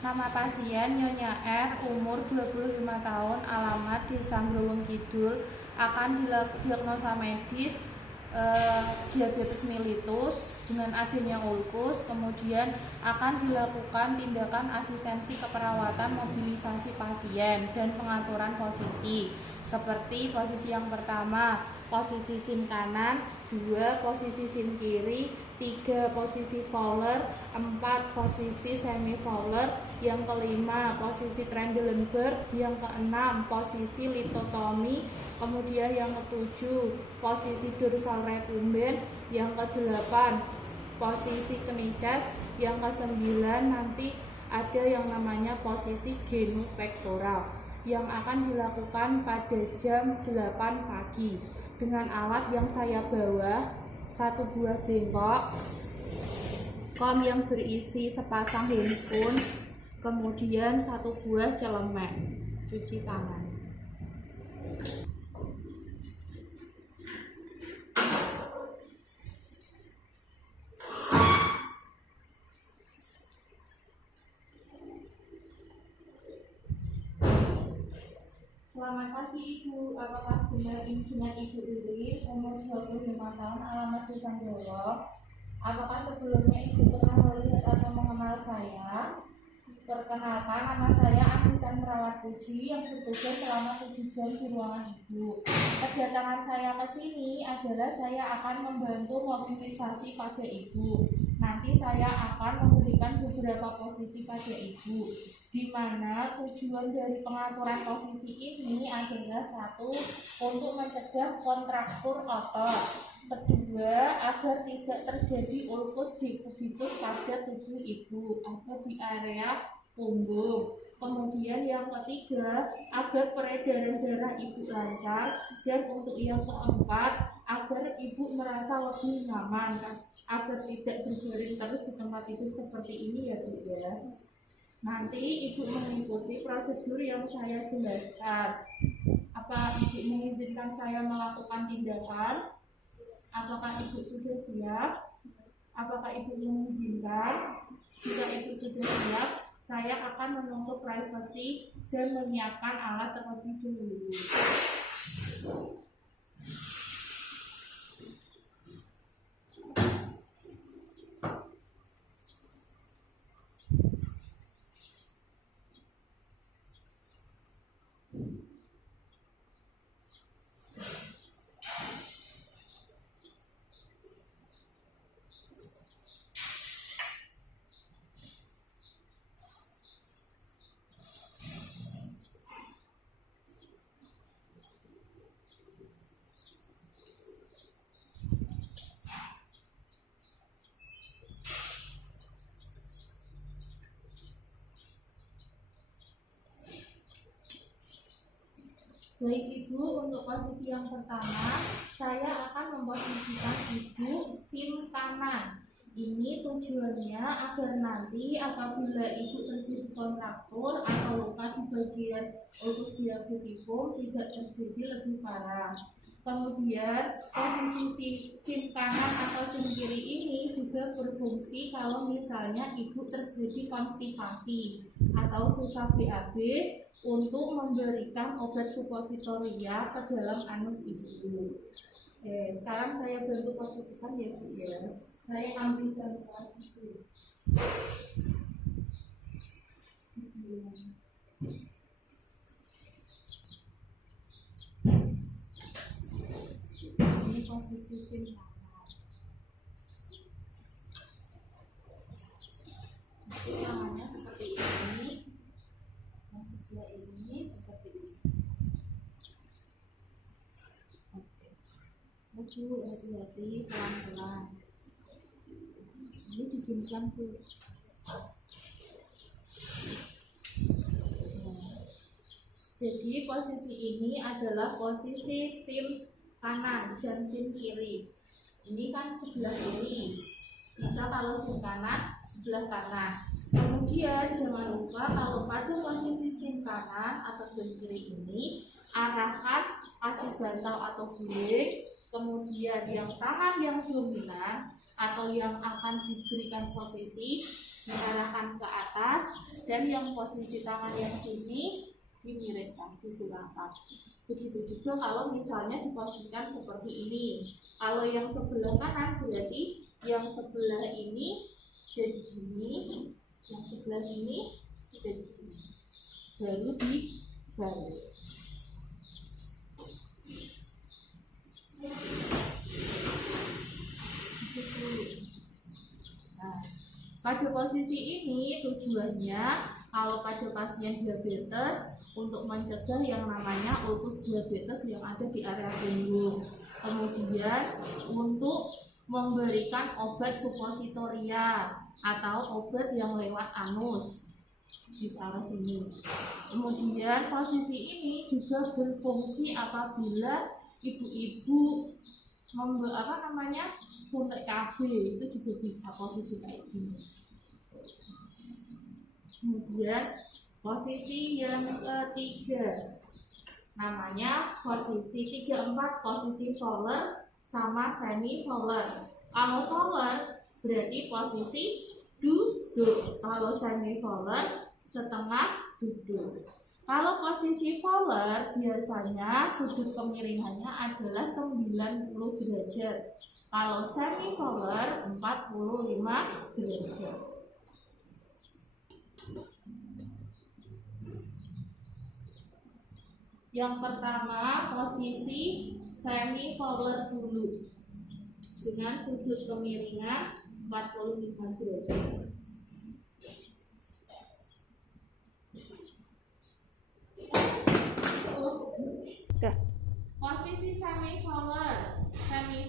Nama pasien Nyonya R, umur 25 tahun, alamat Desa Growong Kidul, akan diagnosa medis diabetes mellitus dengan adanya ulkus. Kemudian akan dilakukan tindakan asistensi keperawatan, mobilisasi pasien, dan pengaturan posisi. Seperti posisi yang pertama, posisi sim kanan, 2 posisi sim kiri, 3 posisi fowler, 4 posisi semi fowler, yang kelima posisi Trendelenburg, yang keenam posisi litotomi, kemudian yang ketujuh posisi dorsal recumbent, yang kedelapan posisi knee chest, yang kesembilan nanti ada yang namanya posisi genupectoral yang akan dilakukan pada jam 8 pagi dengan alat yang saya bawa, 1 buah bengkok, kom yang berisi sepasang handspoon, kemudian 1 buah celemek, cuci tangan. Selamat pagi Ibu, apakah benar ini dengan Ibu Uli, umur 25 tahun, alamat Desa Growong? Apakah sebelumnya Ibu pernah melihat atau mengenal saya? Perkenalkan, nama saya asisten perawat Puji yang bertugas selama 7 jam di ruangan Ibu. Kedatangan saya ke sini adalah saya akan membantu mobilisasi pada Ibu. Nanti saya akan memberikan beberapa posisi pada Ibu, di mana tujuan dari pengaturan posisi ini adalah 1, untuk mencegah kontraktur otot, 2, agar tidak terjadi ulkus di kubitus pada tubuh Ibu atau di area punggung. Kemudian yang ketiga, agar peredaran darah Ibu lancar, dan untuk yang keempat, agar Ibu merasa lebih nyaman, agar tidak berbaring terus di tempat tidur seperti ini ya Bu ya. Nanti Ibu mengikuti prosedur yang saya jelaskan. Apa Ibu mengizinkan saya melakukan tindakan? Apakah Ibu sudah siap? Apakah Ibu mengizinkan? Jika Ibu sudah siap, saya akan menutup privasi dan menyiapkan alat terlebih dahulu. Baik Ibu, untuk posisi yang pertama, saya akan memposisikan Ibu sim kanan. Ini tujuannya agar nanti apabila Ibu terjadi kontraktur atau luka di bagian ulkus diabetikum tidak terjadi lebih parah. Kemudian posisi sim kanan atau sim kiri ini juga berfungsi kalau misalnya Ibu terjadi konstipasi atau susah BAB, untuk memberikan obat supositoria ke dalam anus Ibu. Sekarang saya bantu posisikan ya Bu ya. Saya ambil bantuan Ibu. Ini posisi sim kanan. Tangannya seperti ini. Yang sebelah ini seperti ini. Oke. Ibu hati-hati, pelan-pelan. Ini diginikan Bu. Jadi posisi ini adalah posisi sim kanan dan sim kiri. Ini kan sebelah kiri. Bisa kalau sim kanan, sebelah kanan. Kemudian jangan lupa kalau pada posisi sim kanan atau sim kiri ini, arahkan kasih bantal atau guling. Kemudian yang tangan yang dominan atau yang akan diberikan posisi diarahkan ke atas, dan yang posisi tangan yang sini dimiringkan, disilangkan. Begitu juga kalau misalnya diposisikan seperti ini. Kalau yang sebelah kanan berarti yang sebelah ini jadi gini, yang sebelah sini jadi gini. Baru dibalik. Nah, pada posisi ini tujuannya kalau pada pasien diabetes untuk mencegah yang namanya ulkus diabetes yang ada di area punggung. Kemudian untuk memberikan obat supositoria atau obat yang lewat anus di arah sini. Kemudian posisi ini juga berfungsi apabila ibu-ibu suntik KB, itu juga bisa posisi kayak gini. Kemudian posisi yang ketiga namanya posisi 3-4, posisi Fowler sama semi Fowler. Kalau Fowler berarti posisi duduk, kalau semi Fowler setengah duduk. Kalau posisi Fowler biasanya sudut kemiringannya adalah 90 derajat. Kalau semi Fowler 45 derajat. Yang pertama posisi semi Fowler dulu dengan sudut kemiringan 45 derajat. Posisi semi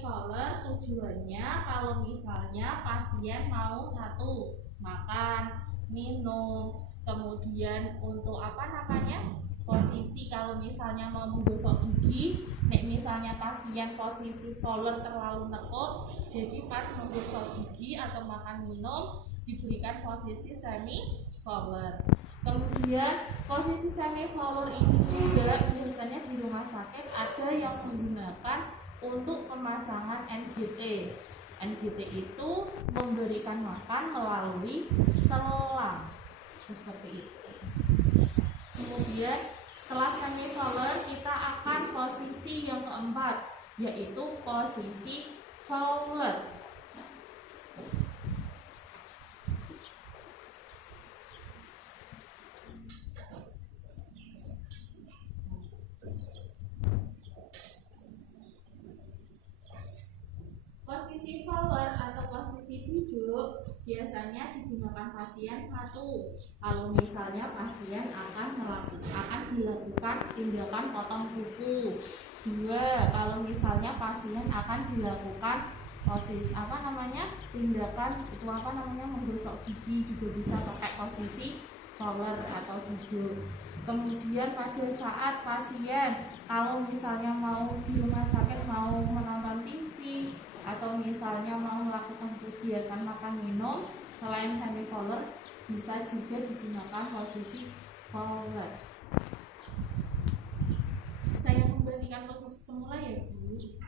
Fowler tujuannya kalau misalnya pasien mau satu makan, minum, kemudian untuk posisi kalau misalnya mau menggosok gigi, misalnya pasien posisi Fowler terlalu nekuk, jadi pas menggosok gigi atau makan minum diberikan posisi semi Fowler. Kemudian posisi semi Fowler ini juga biasanya di rumah sakit ada yang menggunakan untuk pemasangan NGT. NGT itu memberikan makan melalui selang seperti itu. Kemudian setelah semi Fowler kita akan posisi yang keempat, yaitu posisi Fowler. Posisi Fowler atau posisi duduk biasanya digunakan pasien satu. Kalau misalnya pasien akan dilakukan tindakan potong kuku. 2. Kalau misalnya pasien akan dilakukan tindakan menggosok gigi, juga bisa pakai posisi Fowler atau duduk. Kemudian pada saat pasien kalau misalnya mau di rumah sakit mau menonton TV atau misalnya mau melakukan kegiatan makan minum selain semi Fowler bisa juga digunakan posisi Fowler. Saya kembalikan posisi semula ya Bu.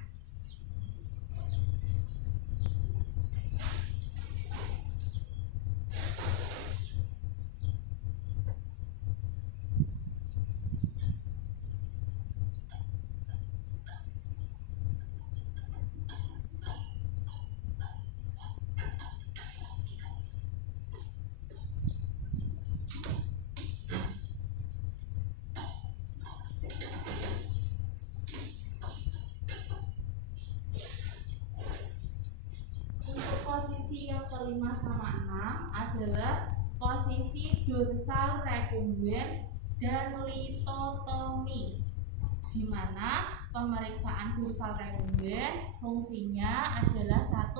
Posisi yang ke-5 sama 6 adalah posisi dorsal recumbens dan litotomi, di mana pemeriksaan dorsal recumbens fungsinya adalah 1.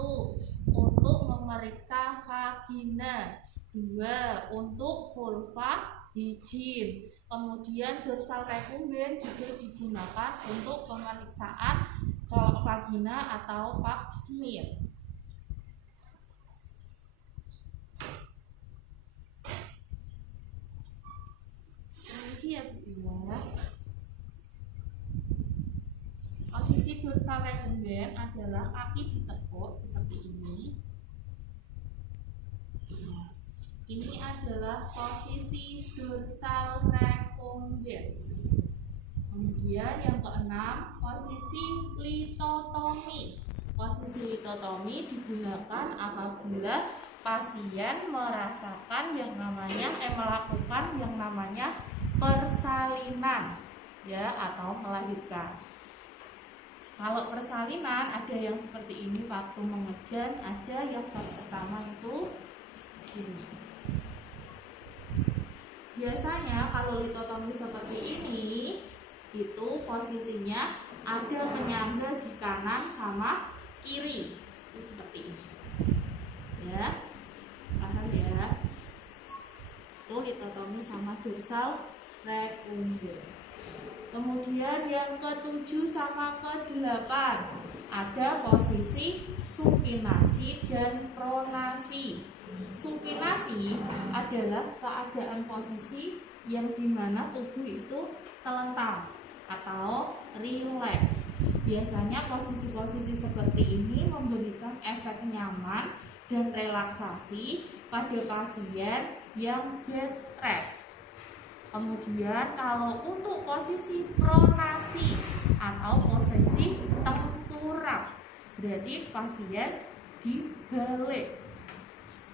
Untuk memeriksa vagina, 2. Untuk vulva higien. Kemudian dorsal recumbens juga digunakan untuk pemeriksaan colok vagina atau pap smear. Posisi dorsal recumbens adalah kaki ditekuk seperti ini. Ini adalah posisi posisi dorsal recumbens. Kemudian yang keenam, posisi litotomi. Posisi litotomi digunakan apabila pasien melakukan yang namanya persalinan, ya, atau melahirkan. Kalau persalinan ada yang seperti ini waktu mengejan, ada yang pas pertama itu ini. Biasanya kalau litotomi seperti ini itu posisinya ada penyangga di kanan sama kiri, itu seperti ini, ya, paham ya? Itu litotomi sama dorsal recumbens. Kemudian yang ke-7 sama ke-8 ada posisi supinasi dan pronasi. Supinasi adalah keadaan posisi yang dimana tubuh itu telentang atau rileks. Biasanya posisi-posisi seperti ini memberikan efek nyaman dan relaksasi pada pasien yang bed rest. Kemudian kalau untuk posisi pronasi atau posisi tengkurap, berarti pasien dibalik.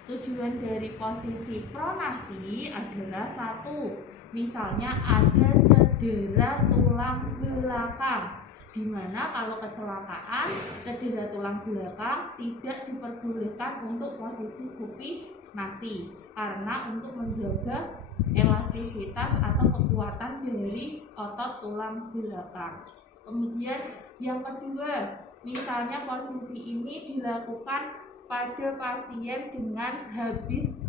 Tujuan dari posisi pronasi adalah satu, misalnya ada cedera tulang belakang, di mana kalau kecelakaan cedera tulang belakang tidak diperbolehkan untuk posisi supinasi karena untuk menjaga elastisitas atau kekuatan dari otot tulang belakang. Kemudian yang kedua, misalnya posisi ini dilakukan pada pasien dengan habis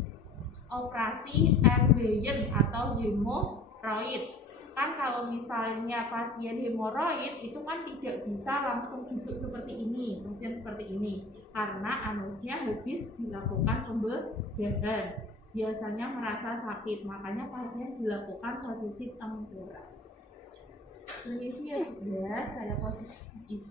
operasi embeyen atau hemoroid. Kan kalau misalnya pasien hemoroid itu kan tidak bisa langsung duduk seperti ini, pasien seperti ini, karena anusnya habis dilakukan pembedahan. Biasanya merasa sakit, makanya pasien dilakukan posisi tengkurap. Permisi ya, saya posisi